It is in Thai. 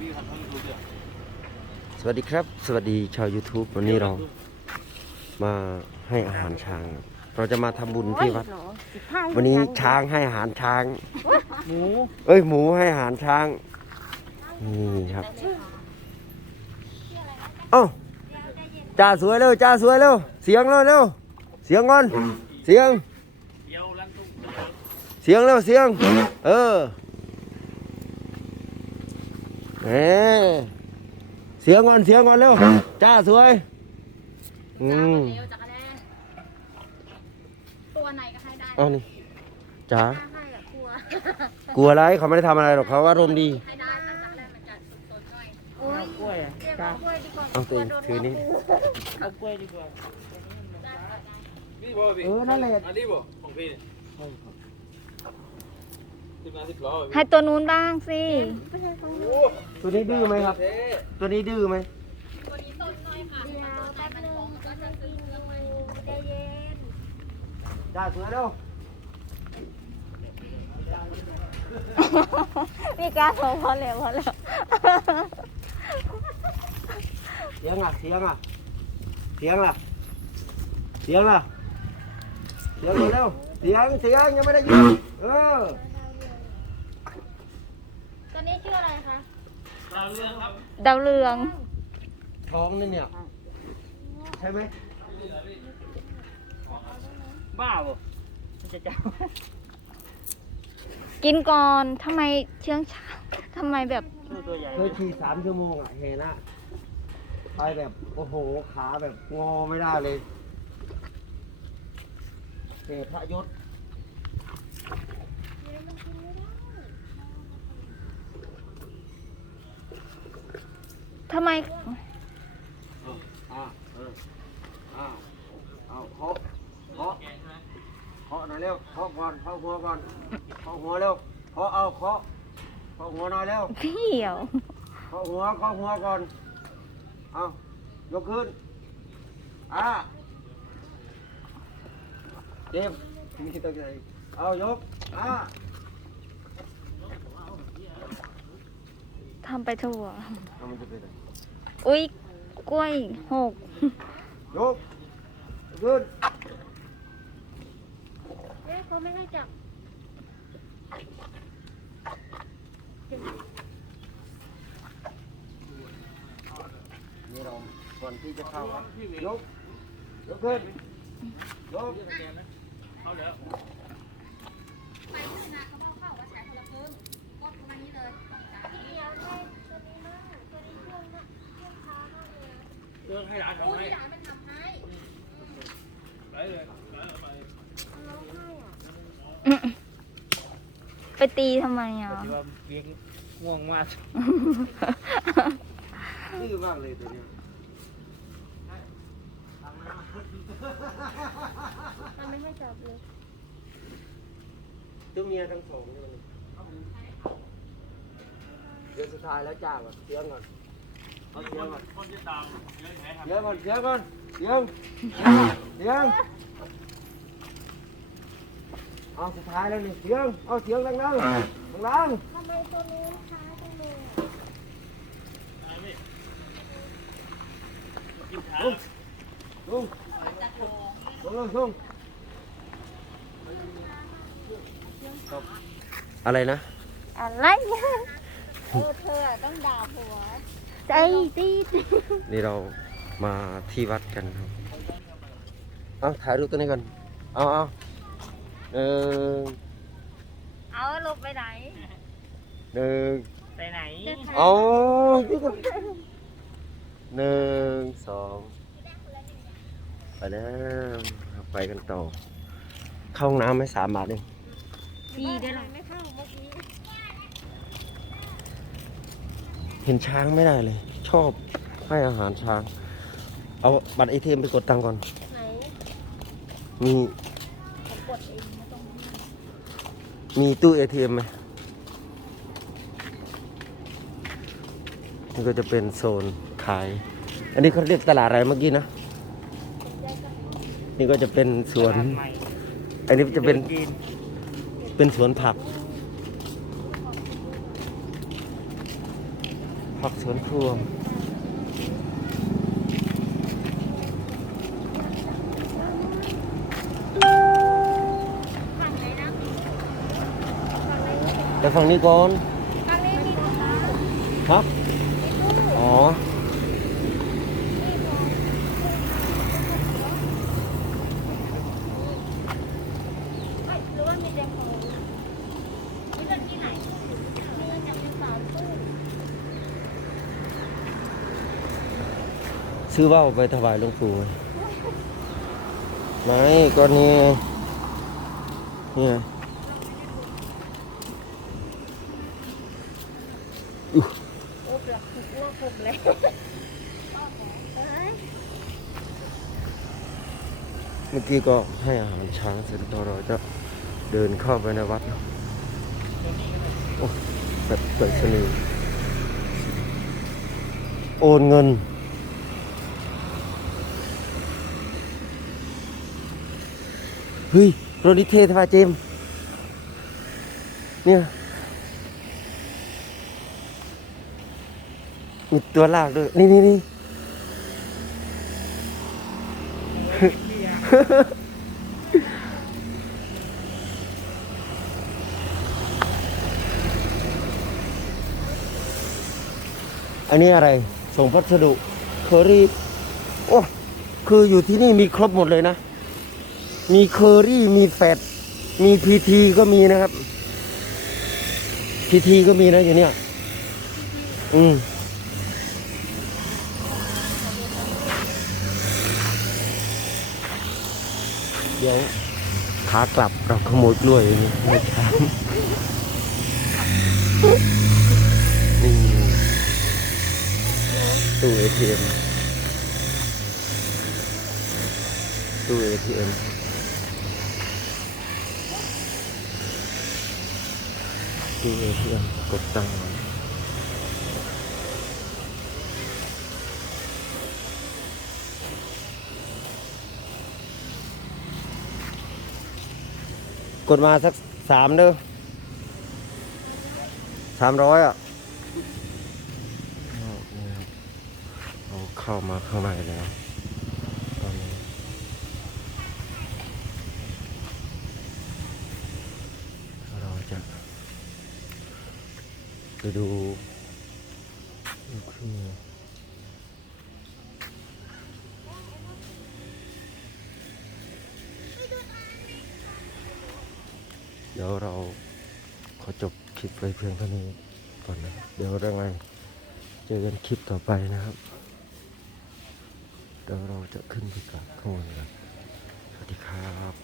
สวัสดีครับ สวัสดีชาว YouTube วันนี้เรามาให้อาหารช้าง เราจะมาทำบุญที่วัด วันนี้ช้างให้อาหารช้าง หมูเอ้ยหมูให้อาหารช้าง นี่ครับเอ้าจ้าสวยเร็วจ้าสวยเร็ว เสียงเร็วเร็ว เสียงก่อน เสียงเดี๋ยวลันตุ้งเสียงเร็วเสียง เออ เอเสียงก่อนเสียงก่อนเร็ว จ้าสวย อืมเร็วจักรแลตัวไหนก็ให้ได้เอานี่จ้าถ้าให้อะกลัว กลัวอะไรเขาไม่ได้ทำอะไรหรอกเขาอารมณ์ดี ให้ได้แต่จักรแลมันจะสนๆหน่อยโอ้ยกล้วยอะเรียกจ้าว่ากล้วยดีกว่าเอาตีถือนี่ เอากล้วยดีกว่า นี่บ่พี่เออนั่นแหละ อันนี้บ่ของพี่เนี่ย สิบมาสิบล้อพี่ให้ตัวนู้นบ้างสิ ตัวนี้ดื้อไหมครับเอ๊ะตัวนี้ดื้อไหมตัวนี้สนหน่อยค่ะเดี๋ยวแป๊บนึงก็จะซื้อเครื่องมาใจเย็นจ้าสวยเร็วมีการโทรพอแล้วพอแล้วเสียงอะเสียงอะเสียงอะเสียงอะเสียงเร็วเสียงเสียงยังไม่ได้ยินเออ ตัวนี้ชื่ออะไรคะ ตามเรื่องครับดาวเรือง ท้องนี่เนี่ย ใช่ไหมบ้าบ่มันจะจ้ากินก่อนทำไมเชื่องช้าทำไมแบบดูตัวใหญ่เคยขี่สามชั่วโมงอะเห็นอะไปแบบ โอ้โห ขาแบบงอไม่ได้เลยเทพระยศ ทำไมอ่าเอออ่าเอาเคาะเคาะเคาะหน่อยเร็วเคาะก่อนเคาะหัวก่อนเคาะหัวเร็วเคาะเอาเคาะเคาะหัวหน่อยเร็วเหี่ยวเคาะหัวเคาะหัวก่อนเอายกขึ้นอ่าเจ็บมีตัวใหญ่เอายกอ่า ทำไปทั่ว เอามันจะเป็นอะไรอุ้ยกล้วยหก ยกขึ้นเอ๊ะเขาไม่ให้จับนี่เราก่อนที่จะเข้าครับยกยกขึ้นยกเอาแล้วไปพัฒนาเขา เรื่องให้ร้านทำให้ที่ร้านมันทำให้ไปเลยร้านเอาไปร้องไห้ไปตีทำไมอะที่ว่าเลี้ยงง่วงมากดื้อมากเลยตัวเนี้ยมันไม่ให้จับเลยตัวเมียทั้งสองเลยเดี๋ยวสุดท้ายแล้วจ้าก่อนเสียงก่อนเอาเสียงก่อนคนจะตามเยอะแยะครับเสียงก่อน เสียงก่อนเสียงเสียงเอาสุดท้ายแล้วนี่เสียงเอาเสียงดังๆดังทำไมตัวนี้ช้าจังเลยๆลุงลุงลุงลุงอะไรนะ อะไร เออเธอต้องด่าผัว ใจตีดนี่เรามาที่วัดกันครับเอาถ่ายรูปตัวนี้ก่อน เอาเอาหนึ่งเอาลงไปไหนหนึ่งไปไหนเอาหนึ่งสองไปแล้วไปกันต่อเข้าห้องน้ำไหมสามบาทเองดีได้หรอไม่เข้าเมื่อกี้ เห็นช้างไม่ได้เลย ชอบให้อาหารช้าง เอาบัตรไอเทมไปกดตังค์ก่อน ไหนมีผมกดเองไม่ต้องมีตู้เอทีเอ็มไหมนี่ก็จะเป็นโซนขาย อันนี้เขาเรียกตลาดอะไรเมื่อกี้นะนี่ก็จะเป็นสวนตลาดใหม่อันนี้จะเป็นกินเป็นสวนผัก ผักสวนครัวฝั่งไหนนะแต่ฝั่งนี้ก่อน ฝั่งนี้มีตู้ครับมีตู้อ๋อ ไม่หรือว่ามีแต่ของมีเงินที่ไหนมีเงินจากในสามตู้ ซื้อว่าวไปถวายหลวงปู่ไม่ก็นี่ไงนี่ไงโอ้เปลือกถูกลวกผมเลยเอ้ยเมื่อกี้ก็ให้อาหารช้างเสร็จแล้วเราจะเดินเข้าไปในวัดเนอะโอ้แบบเปิดสนีย์โอนเงิน เฮ้ยโรดิเททวาเจมเนี่ยมีตัวลากด้วย นี่นี่นี่อันนี้อะไร ส่งพัสดุเคอรี่ โอ้ คืออยู่ที่นี่มีครบหมดเลยนะ มีเคอรี่มีแฟดมีพีทีก็มีนะครับพีทีก็มีนะอยู่เนี่ย อืมเดี๋ยวขากลับเราขโมยกล้วยนี้ไม่ใช่นี่ตู้เอทีเอ็มตู้เอทีเอ็ม ตู้เอทีเอ็มกดตังค์กดมาสักสามเด้อสามร้อยอะเอานี่ครับเราเข้ามาข้างในแล้วตอนนี้เราจะ ไปดูลูครึ่งเดี๋ยวเราขอจบคลิปไปเพียงเท่านี้ก่อนนะ เดี๋ยวยังไงเจอกันคลิปต่อไปนะครับ เดี๋ยวเราจะขึ้นไปกราบข้างบนสวัสดีครับ